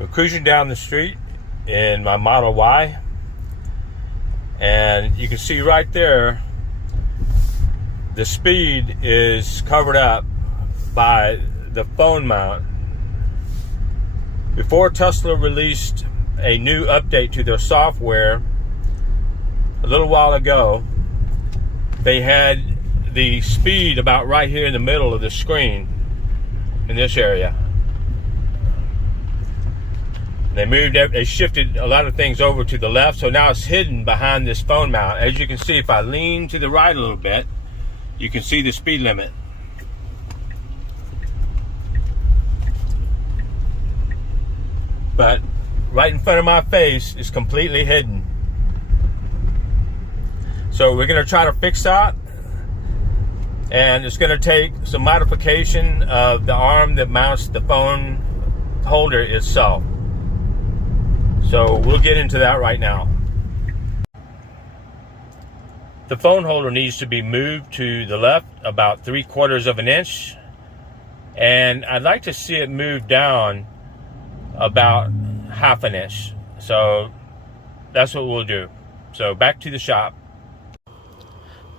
We're cruising down the street in my Model Y, and you can see right there the speed is covered up by the phone mount. Before Tesla released a new update to their software a little while ago, they had the speed about right here in the middle of the screen in this area. They shifted a lot of things over to the left, so now it's hidden behind this phone mount. As you can see, if I lean to the right a little bit, you can see the speed limit. But right in front of my face is completely hidden. So we're going to try to fix that, and it's going to take some modification of the arm that mounts the phone holder itself. So we'll get into that right now. The phone holder needs to be moved to the left about 3/4 of an inch, and I'd like to see it move down about 1/2 an inch. So that's what we'll do. So back to the shop.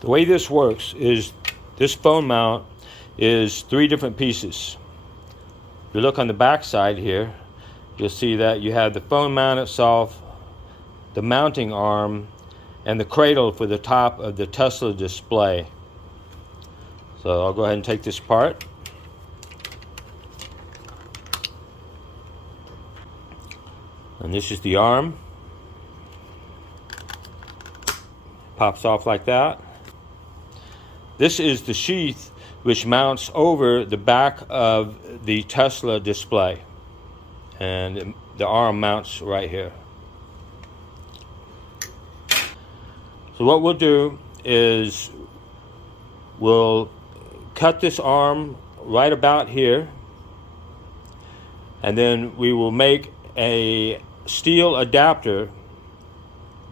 The way this works is this phone mount is 3 different pieces. If you look on the back side here, you'll see that you have the phone mount itself, the mounting arm, and the cradle for the top of the Tesla display. So I'll go ahead and take this apart. And this is the arm. Pops off like that. This is the sheath which mounts over the back of the Tesla display. And the arm mounts right here. So what we'll do is we'll cut this arm right about here, and then we will make a steel adapter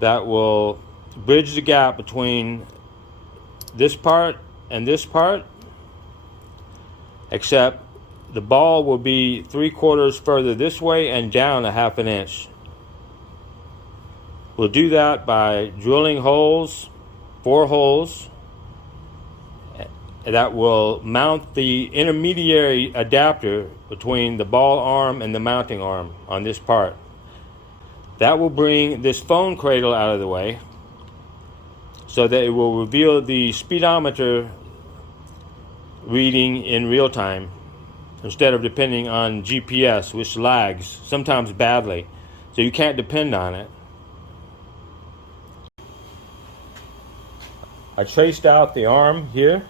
that will bridge the gap between this part and this part, except the ball will be 3/4 further this way and down 1/2 an inch. We'll do that by drilling holes, 4 holes, that will mount the intermediary adapter between the ball arm and the mounting arm on this part. That will bring this phone cradle out of the way so that it will reveal the speedometer reading in real time, instead of depending on GPS, which lags, sometimes badly, so you can't depend on it. I traced out the arm here.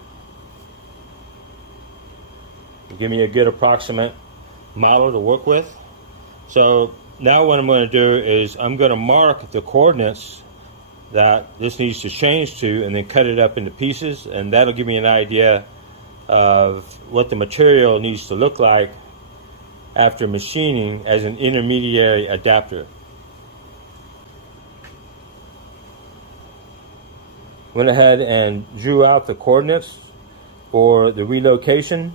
Give me a good approximate model to work with. So now what I'm going to do is I'm going to mark the coordinates that this needs to change to, and then cut it up into pieces, and that'll give me an idea of what the material needs to look like after machining as an intermediary adapter. Went ahead and drew out the coordinates for the relocation.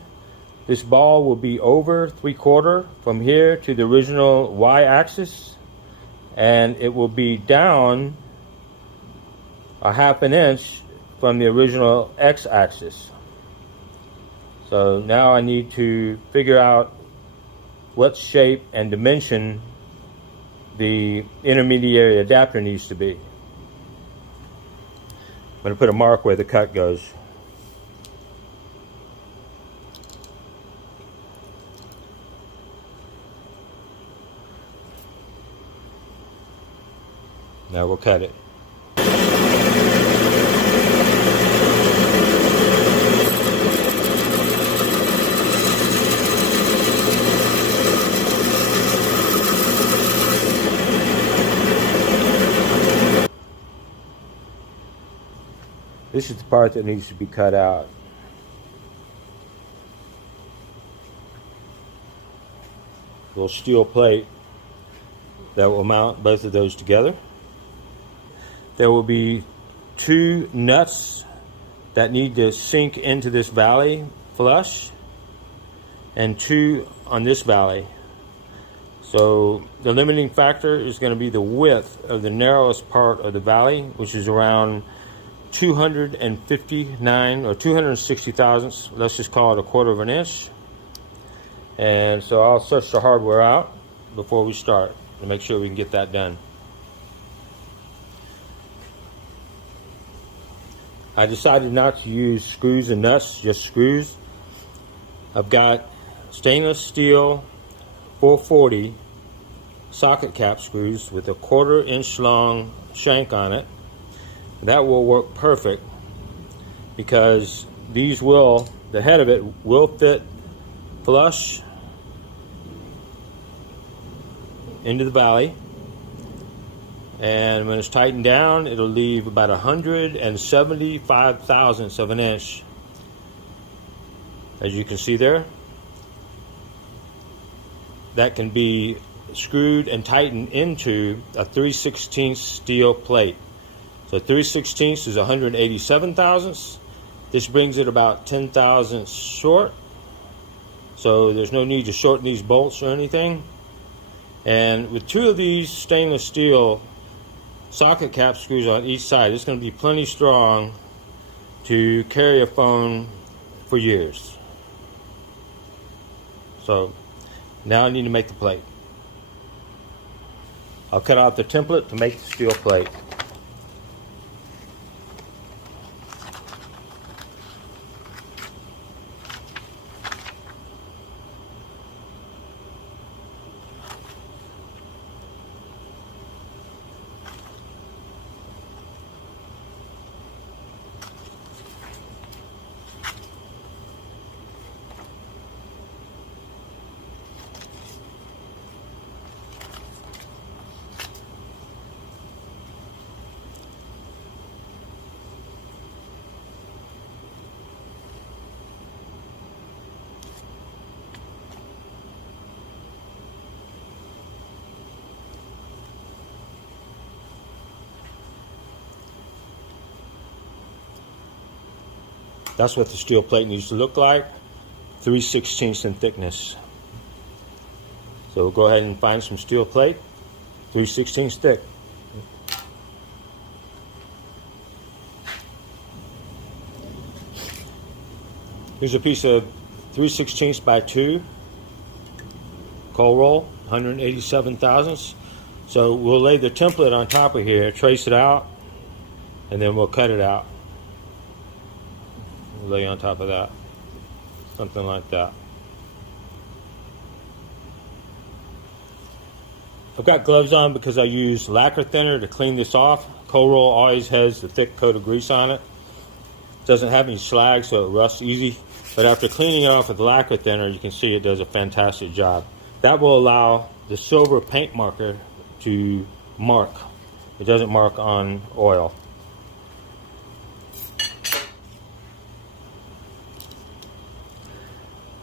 This ball will be over 3/4 from here to the original y-axis, and it will be down 1/2 an inch from the original x-axis. So now I need to figure out what shape and dimension the intermediary adapter needs to be. I'm going to put a mark where the cut goes. Now we'll cut it. This is the part that needs to be cut out. A little steel plate that will mount both of those together. There will be 2 nuts that need to sink into this valley flush, and 2 on this valley. So the limiting factor is going to be the width of the narrowest part of the valley, which is around 259 or 260 thousandths. Let's just call it a quarter of an inch. And so I'll search the hardware out before we start to make sure we can get that done. I decided not to use screws and nuts, just screws. I've got stainless steel 440 socket cap screws with a 1/4 inch long shank on it. That will work perfect because these will, the head of it will fit flush into the valley, and when it's tightened down it'll leave about 175 thousandths of an inch, as you can see there. That can be screwed and tightened into a 3/16 steel plate. So 3/16 is 187 thousandths. This brings it about 10 thousandths short. So there's no need to shorten these bolts or anything. And with 2 of these stainless steel socket cap screws on each side, it's going to be plenty strong to carry a phone for years. So now I need to make the plate. I'll cut out the template to make the steel plate. That's what the steel plate needs to look like, 3/16 in thickness. So we'll go ahead and find some steel plate, 3/16 thick. Here's a piece of 3/16 by 2 cold roll, 187 thousandths. So we'll lay the template on top of here, trace it out, and then we'll cut it out. Lay on top of that, something like that. I've got gloves on because I use lacquer thinner to clean this off. Cold roll always has the thick coat of grease on it. It doesn't have any slag, so it rusts easy. But after cleaning it off with lacquer thinner, you can see it does a fantastic job. That will allow the silver paint marker to mark. It doesn't mark on oil.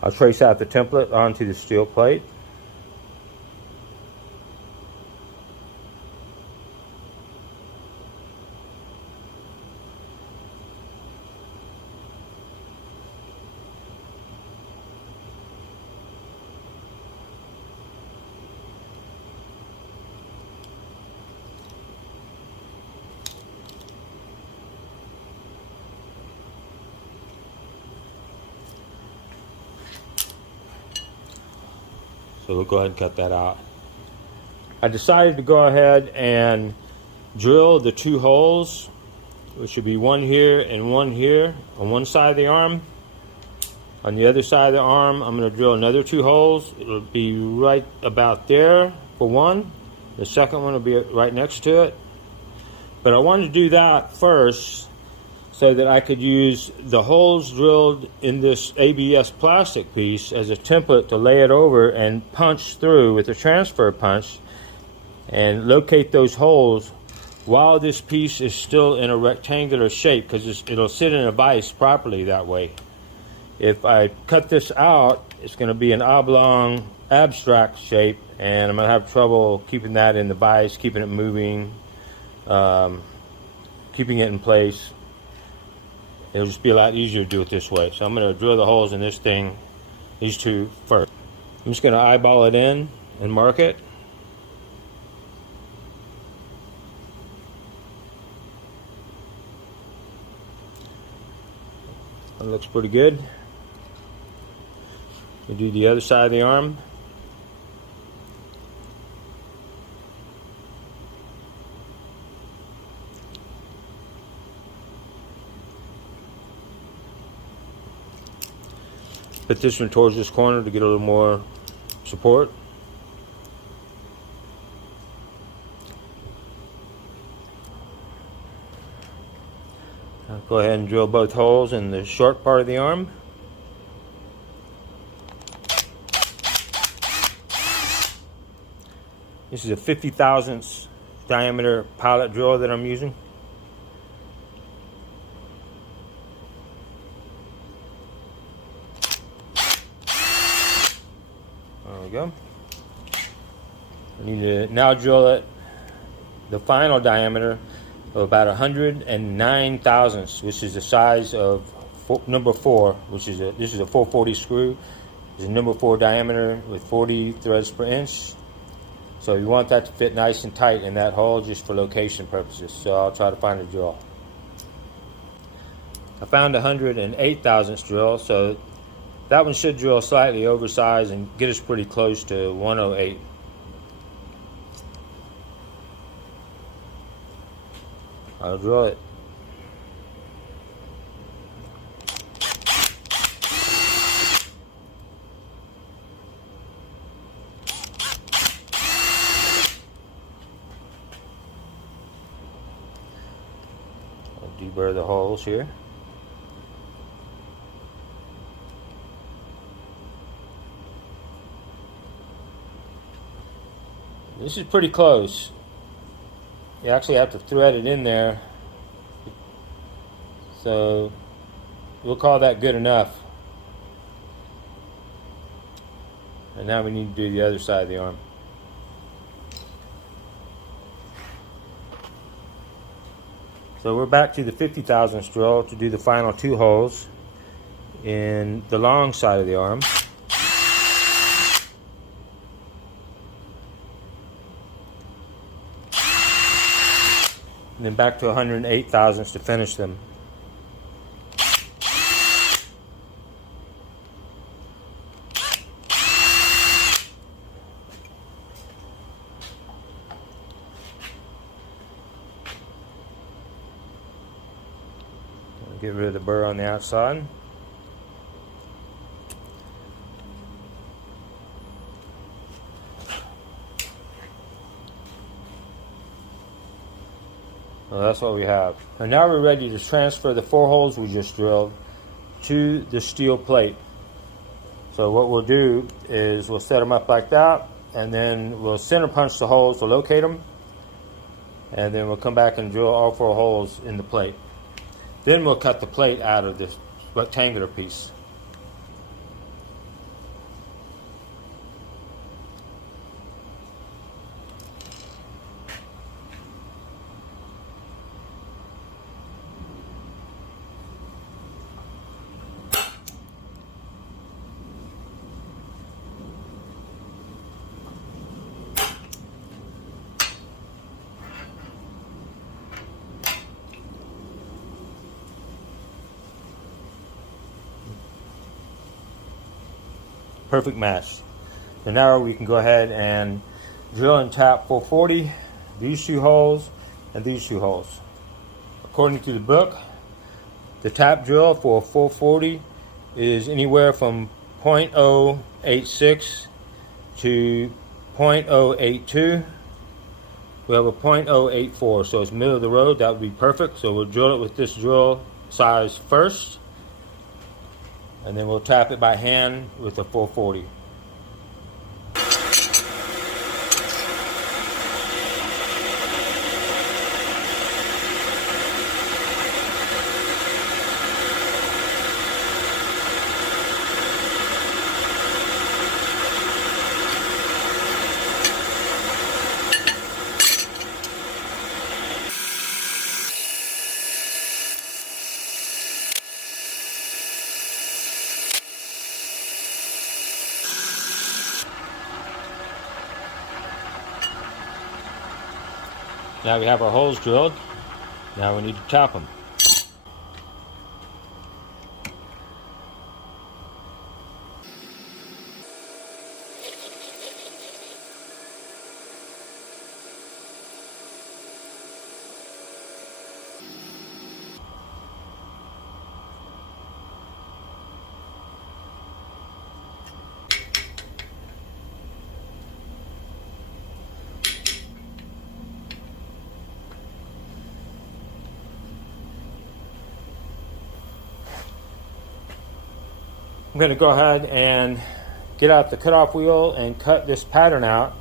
I'll trace out the template onto the steel plate. So we'll go ahead and cut that out. I decided to go ahead and drill the 2 holes, which should be one here and one here on one side of the arm. On the other side of the arm, I'm going to drill another 2 holes. It'll be right about there for one. The second one will be right next to it. But I wanted to do that first so that I could use the holes drilled in this ABS plastic piece as a template to lay it over and punch through with a transfer punch and locate those holes while this piece is still in a rectangular shape, because it'll sit in a vise properly that way. If I cut this out, it's going to be an oblong abstract shape, and I'm going to have trouble keeping that in the vise, keeping it moving, keeping it in place. It'll just be a lot easier to do it this way. So I'm going to drill the holes in this thing, these 2 first. I'm just going to eyeball it in and mark it. That looks pretty good. We do the other side of the arm. Put this one towards this corner to get a little more support. I'll go ahead and drill both holes in the short part of the arm. This is a 50 thousandths diameter pilot drill that I'm using. There we go. I need to now drill it the final diameter of about 109 thousandths, which is the size of number 4, which is this is a 440 screw. It's a number 4 diameter with 40 threads per inch. So you want that to fit nice and tight in that hole just for location purposes. So I'll try to find a drill. I found a 108 thousandths drill, so that one should drill slightly oversized and get us pretty close to 108. I'll drill it. I'll deburr the holes here. This is pretty close. You actually have to thread it in there, so we'll call that good enough. And now we need to do the other side of the arm. So we're back to the 50 thousandths drill to do the final 2 holes in the long side of the arm. And then back to 108 thousandths to finish them. Get rid of the burr on the outside. Well, that's what we have. And now we're ready to transfer the 4 holes we just drilled to the steel plate. So what we'll do is we'll set them up like that, and then we'll center punch the holes to locate them, and then we'll come back and drill all 4 holes in the plate. Then we'll cut the plate out of this rectangular piece. Perfect match. So now we can go ahead and drill and tap 440, these 2 holes and these 2 holes. According to the book, the tap drill for 440 is anywhere from 0.086 to 0.082. We have a 0.084, so it's middle of the road. That would be perfect. So we'll drill it with this drill size first, and then we'll tap it by hand with a 440. Now we have our holes drilled. Now we need to tap them. I'm going to go ahead and get out the cutoff wheel and cut this pattern out.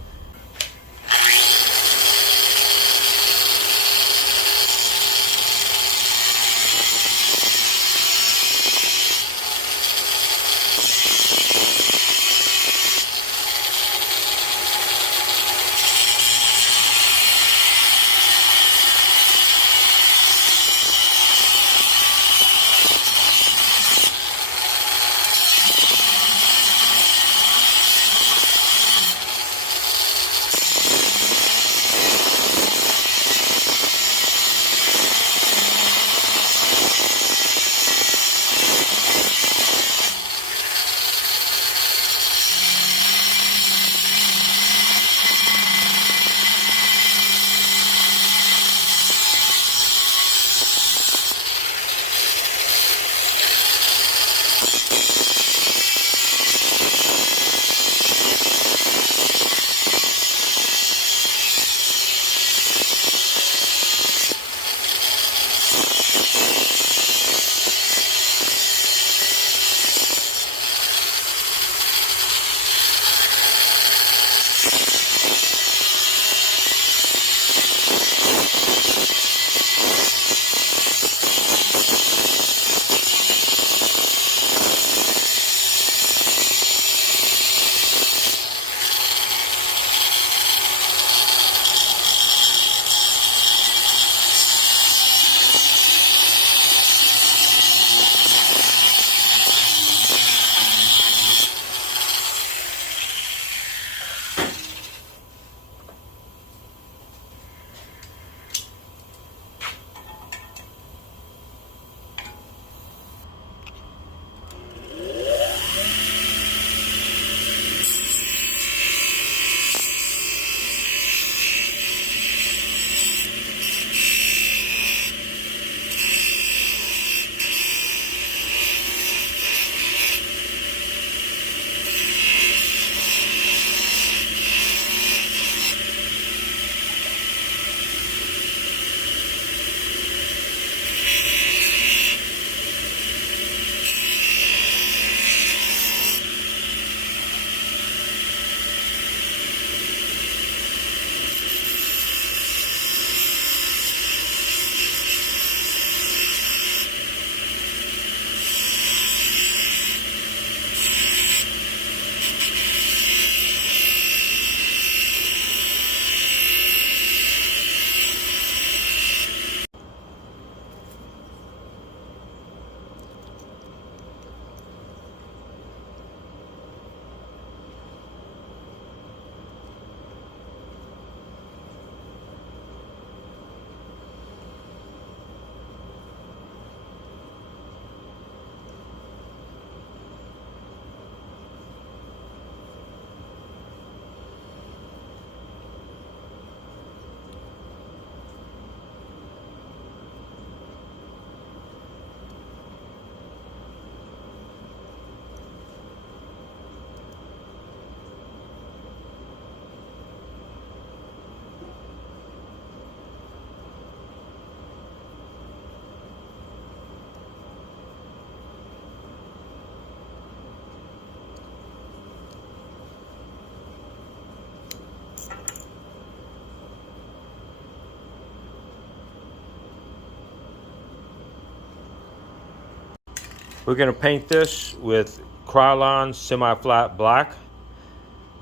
We're going to paint this with Krylon semi-flat black.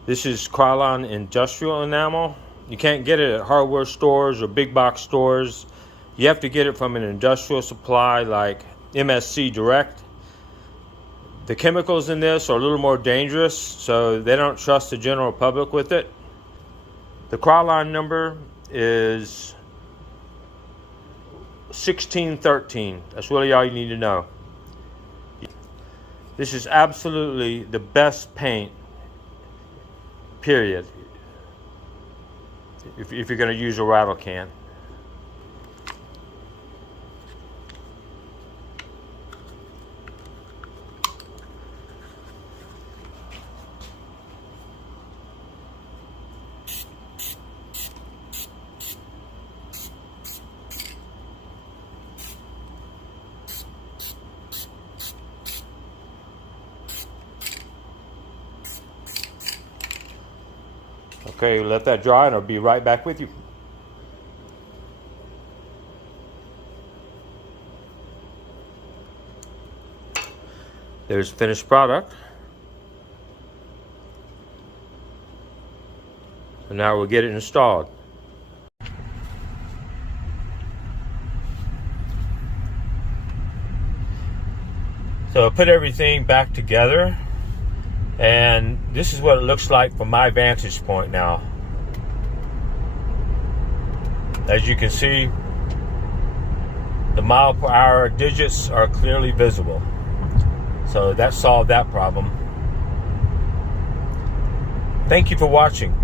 This is Krylon industrial enamel. You can't get it at hardware stores or big box stores. You have to get it from an industrial supply like MSC Direct. The chemicals in this are a little more dangerous, so they don't trust the general public with it. The Krylon number is 1613. That's really all you need to know. This is absolutely the best paint, period, if you're going to use a rattle can. Okay, let that dry and I'll be right back with you. There's finished product. And now we'll get it installed. So I put everything back together. And this is what it looks like from my vantage point now. As you can see, the mile per hour digits are clearly visible. So that solved that problem. Thank you for watching.